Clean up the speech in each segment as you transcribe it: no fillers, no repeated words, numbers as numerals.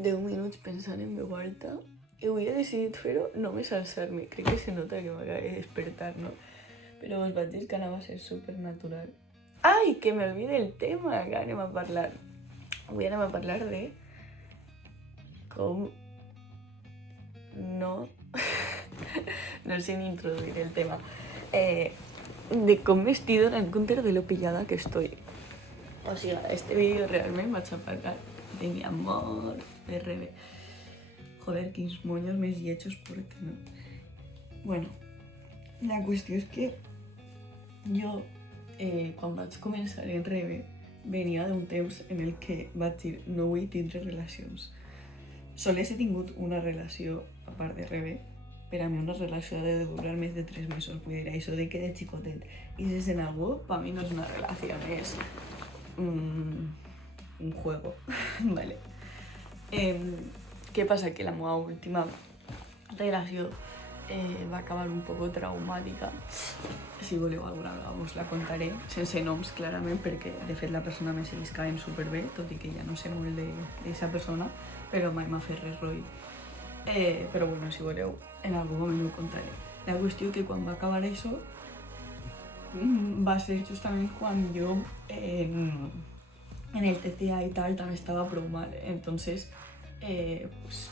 10 minuts pensant en veu alta i avui he decidit fer-ho només alçar-me. Crec que se nota que m'acaba de despertar, no? Però us vaig dir que anava a ser supernatural. Ai, que m'olvide el tema que anem a parlar. Avui anem a parlar de com no sé ni introduir el tema. De com m'estic donant compte de lo pillada que estoy. O sigui, este vídeo realment vaig a parlar de mi amor, de Rebe. Joder, quins moños més lletjos, ¿por qué no? Bueno, la qüestió és que jo, quan vaig començar en Rebe, venia d'un temps en el que vaig dir no vull tindre relacions. Sols he tingut una relació, a part de Rebe. Per a mi una relació ha de durar més de 3 mesos, vull dir, això de que de xicotet i si sent algú, per mi no és una relació, és un juego, vale. Què passa? Que la meva última relació va acabar un poco traumàtica. Si voleu alguna vegada us la contaré, sense noms, clarament, perquè de fet la persona me segueix caent superbé, tot i que ja no sé molt d'aquesta persona, però mai m'ha fet res rotllo. Però bueno, si voleu, en algun moment ho contaré. La qüestió que quan va acabar això va ser justament quan jo en el TCA i tal també estava prou mal, entonces pues,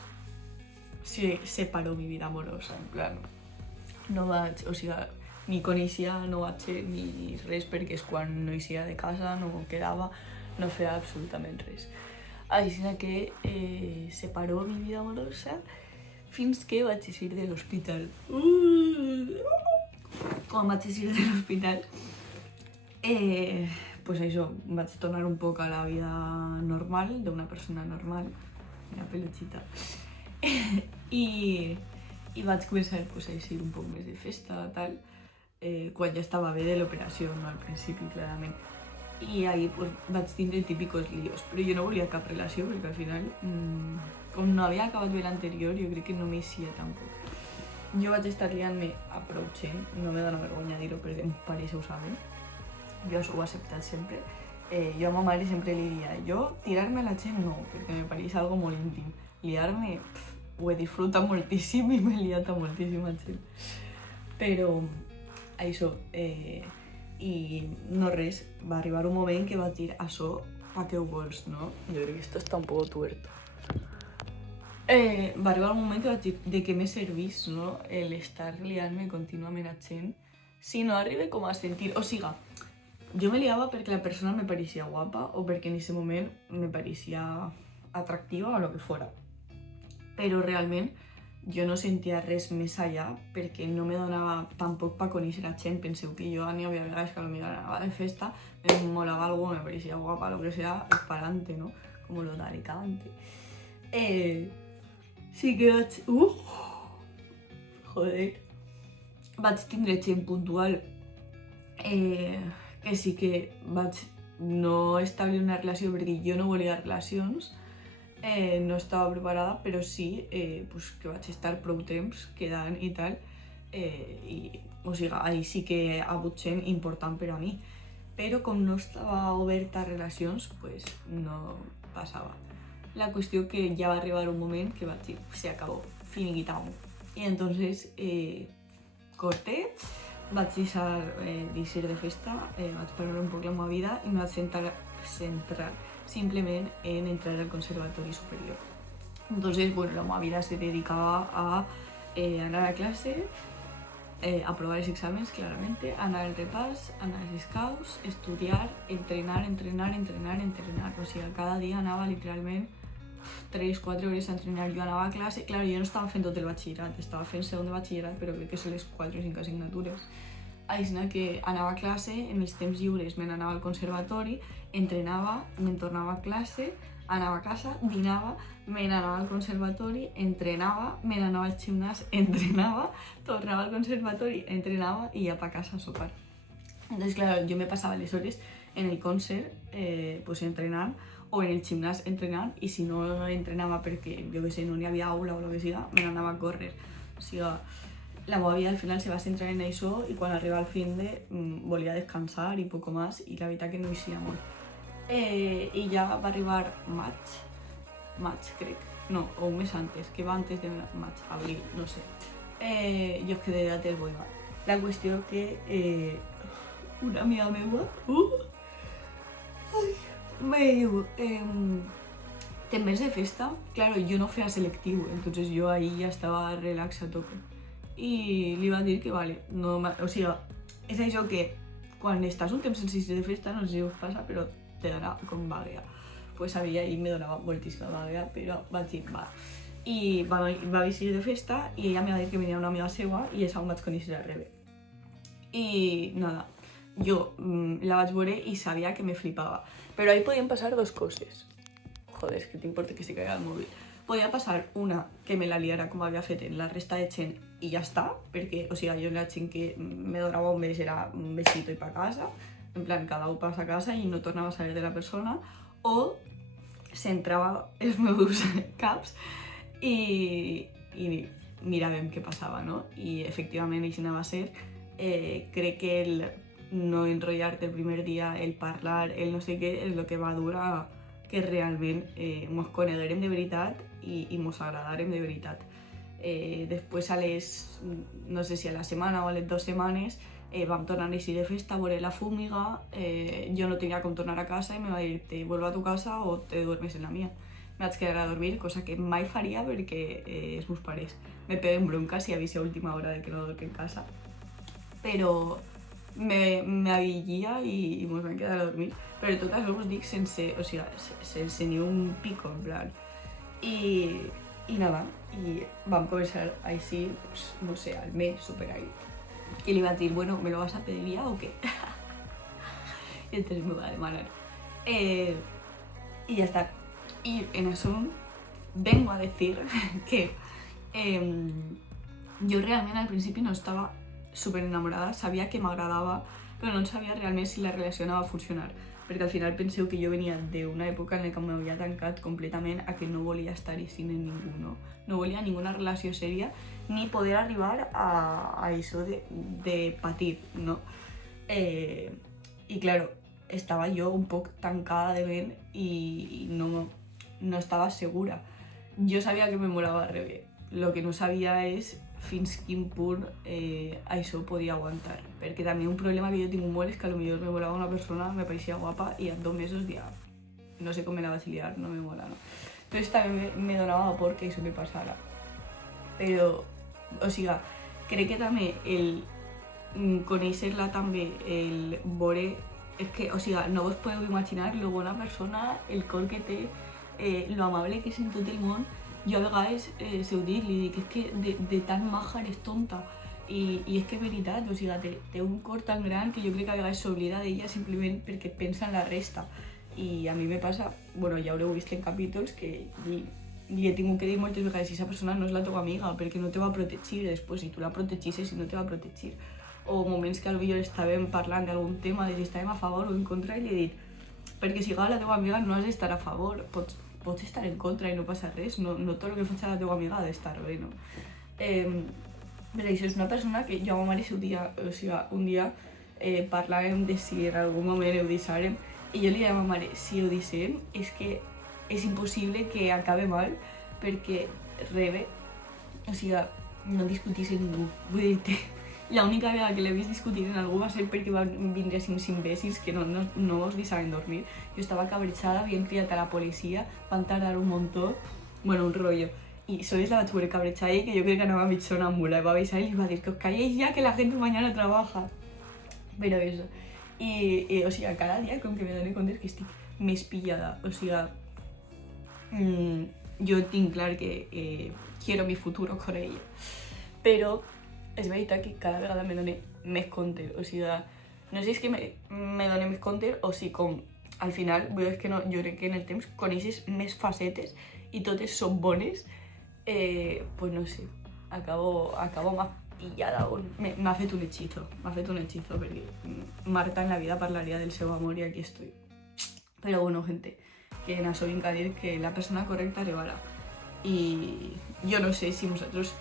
se paró mi vida amorosa, en plan, no vaig, o sigui, ni coneixia, no vaig ser ni res perquè és quan no eixia de casa, no quedava, no feia absolutament res. Així que se paró mi vida amorosa fins que vaig eixir de l'hospital. Quan vaig eixir de l'hospital, pues això, vaig tornar un poc a la vida normal, d'una persona normal, una peluchita. I vaig començar pues, a eixir un poc més de festa, tal, quan ja estava bé de l'operació, no al principi, clarament. I ahí pues, vaig tindre típicos líos, però jo no volia cap relació perquè al final, com no havia acabat bé l'anterior, jo crec que no m'eixia tampoc. Jo vaig estar liant-me a prou gent, no me dona vergonya dir-ho perquè meus pares ho saben, jo això ho he acceptat sempre. Jo a ma mare sempre li diria, jo tirar-me a la gent no, perquè me pareix algo molt íntim. Liar-me, ho he disfrutat moltíssim i m'he liat a moltíssima gent. Però això, i no res, va arribar un moment que vaig dir això, pa què ho vols, no? Jo crec que esto està un poco tuerto. Va arribar un moment que vaig dir de què me servís, no? L'estar liant-me contínuament a gent si no arribe com a sentir, o siga, jo me liava perquè la persona me pareixia guapa o perquè en aquest moment me pareixia atractiva o lo que fora. Però realment jo no sentia res més allà perquè no me donava tampoc per conèixer la gent. Penseu que jo n'hi havia vegades que potser anava de festa, me molava algú, me pareixia guapa, lo que sea, es parante, no? Como lo de Alicante. Sí que vaig... Joder. Vaig tindre gent puntual que sí que vaig no establir una relació perquè jo no volia relacions, no estava preparada, però sí pues, que vaig estar prou temps quedant i tal, i o sigui, ahí sí que ha hagut gent important per a mi, però com no estava oberta a relacions, pues no passava. La qüestió que ja va arribar un moment que vaig dir, se acabó, finiquitao. I entonces corté, vaig deixar d'eixir de festa, vaig parar un poc la meva vida i me vaig centrar simplement en entrar al conservatori superior. Entonces, bueno, la meva vida se dedicaba a anar a clase, aprobar els exàmens, claramente, anar al repàs, anar als scouts, estudiar, entrenar. O sigui, cada dia anava literalment 3-4 hores a entrenar. Jo anava a classe, clar, jo no estava fent tot el batxillerat, estava fent segon de batxillerat, però crec que són les 4 o 5 assignatures. Així que anava a classe, en els temps lliures me n'anava al conservatori, entrenava, me'n tornava a classe, anava a casa, dinava, me n'anava al conservatori, entrenava, me n'anava al gimnàs, entrenava, tornava al conservatori, entrenava i ja pa casa a sopar. Entonces, claro, yo me pasaba las horas en el concert, pues entrenant, o en el gimnàs entrenant, i si no entrenava perquè, jo que sé, no n'hi havia aula o el que siga, me n'anava a córrer. O sigui, la meva vida al final se va centrar en això i quan arriba al fin de volia descansar i poco más, i la veritat que no eixia molt. I ja va arribar maig, maig, crec. No, o un mes antes, que va antes de maig, abril, no sé. Jo és que de dates voy mal. La qüestió que una amiga meva me diu temes de festa. Claro, yo no fui a selectivo, entonces yo ahí ya estaba relax a tope. Y li va dir que vale, no, o sigui, és això que quan estàs un temps sense de festa, no sé si us passa, però te dona com vaguea. Pues a mi ahí me donava moltíssima vaguea, però vaig dir, va. I va vestir de festa i ella me va dir que venia una amiga seva i és on vaig conèixer a Rebe. I nada, jo la vaig veure i sabia que me flipava. Però ahí podien passar dos coses. Joder, és que t'importa que se caiga el mòbil. Podia passar una, que me la liara com havia fet en la resta de gent i ja està, perquè, o sigui, jo la gent que me donava un bes era un besito i pa casa, en plan, cada un passa a casa i no tornava a saber de la persona, o s'entrava els meus caps i miràvem què passava, no? I efectivament això anava a ser. Crec que el no enrotllar-te el primer dia, el parlar, el no sé què, és el que va dur a que realment mos coneguérem de veritat i mos agradarem de veritat. Després a les, no sé si a la setmana o a les 2 setmanes, vam tornar a eixir de festa a veure la fúmiga. Jo no tenia com tornar a casa i me va dir te vuelvo a tu casa o te duermes en la mía. Me vaig quedar a dormir, cosa que mai faria perquè els meus pares me peguen bronca si avisa a última hora de que no dorm en casa. Però me avillia i mos vam quedar a dormir. Però tot això us dic sense ni un pico, en plan. I nada, i vam començar així, pues, no sé, al mes, super ahí. Y le iba a decir, bueno, ¿me lo vas a pedir ya o qué? Y entonces me va a demanar. Y ya está. Y en eso vengo a decir que yo realmente al principio no estaba súper enamorada, sabía que m'agradava, però no sabia realment si la relació anava a funcionar, perquè al final penseu que jo venia d'una època en la que m'havia tancat completament a que no volia estar així en ningú, no? No volia ninguna relació sèria ni poder arribar a això de patir, no? I claro, estava jo un poc tancada de ment i no estava segura. Jo sabia que me molava Rebe, lo que no sabia és fins quin punt això podia aguantar, perquè també un problema que jo tinc molt és que potser me molava una persona, me pareixia guapa i en 2 mesos ja no sé com me la vaig liar, no me mola, no? Entonces també me donava por que això me passara. Però, o sigui, crec que també el conèixer-la també, el veure, és que, o sigui, no vos podeu imaginar lo bona persona, el cor que té, lo amable que és en tot el món. Jo a vegades se ho dic, li dic, és que de tan maja eres tonta. I és que és veritat, o sigui, té un cor tan gran que jo crec que a vegades s'oblida d'ella simplement perquè pensa en la resta. I a mi me passa, bueno, ja haureu vist en capítols que li he tingut que dir moltes vegades si aquesta persona no és la teva amiga perquè no te va protegir després, si tu la protegisses i no te va protegir. O moments que potser estàvem parlant d'algun tema, de si estàvem a favor o en contra, i li he dit, perquè si la teva amiga no has d'estar a favor, pots estar en contra i no passa res, no tot el que faig a la teva amiga ha d'estar bé, no? Però això és una persona que jo a ma mare un dia parlàvem de si en algun moment ho deixàrem i jo li deia a ma mare, si ho deixem és que és impossible que acabe mal perquè Rebe, o sigui, no discutís amb ningú, vull dir-te, l'única vegada que l'he vist discutir en algú va ser perquè van vindre 5 imbècils que no us deixaven dormir. Jo estava cabrejada, havien cridat a la policia, van tardar un muntó, bueno, un rotllo. I sols la vaig veure cabrejada i que jo crec que anava mig sonàmbula, va avisar i li va dir que os calléis ya que la gente mañana trabaja. Pero eso. I o sigui, cada dia com que me dono compte que estic més pillada, o sigui, jo tinc clar que quiero mi futuro con ella, però és veritat que cada vegada me dono més compte, o sigui, no sé si és que me dono més compte o si com al final, és que no, jo crec que en el temps coneixes més facetes i totes són bones, pues no sé, acabo más pillada, m'ha fet un hechizo, perquè Marta en la vida parlaria del seu amor i aquí estoy. Però bueno, gente, que en això vinc a dir que la persona correcta arribarà. I jo no sé si nosaltres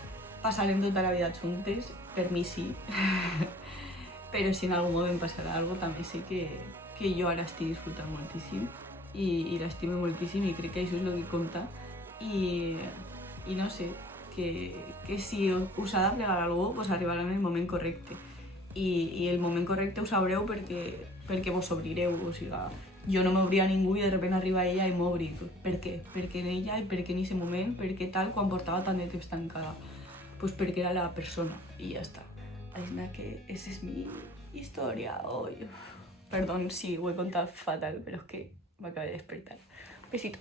passarem tota la vida juntes, per mi sí, però si en algun moment passarà alguna cosa, també sé que jo ara estic disfrutant moltíssim i l'estimo moltíssim i crec que això és el que compta i no sé, que si us ha de plegar algú, pues arribarà en el moment correcte. I el moment correcte ho sabreu perquè vos obrireu, o sigui, jo no m'obria a ningú i de sobte arriba ella i m'obri. Per què? Perquè en ella i perquè en aquest moment, perquè tal, quan portava tant de temps tancada. Pues perquè era la persona i ja està. Així que esa és mi història. Oh, perdón si ho he contat fatal, però és que m'acabo de despertar. Besito.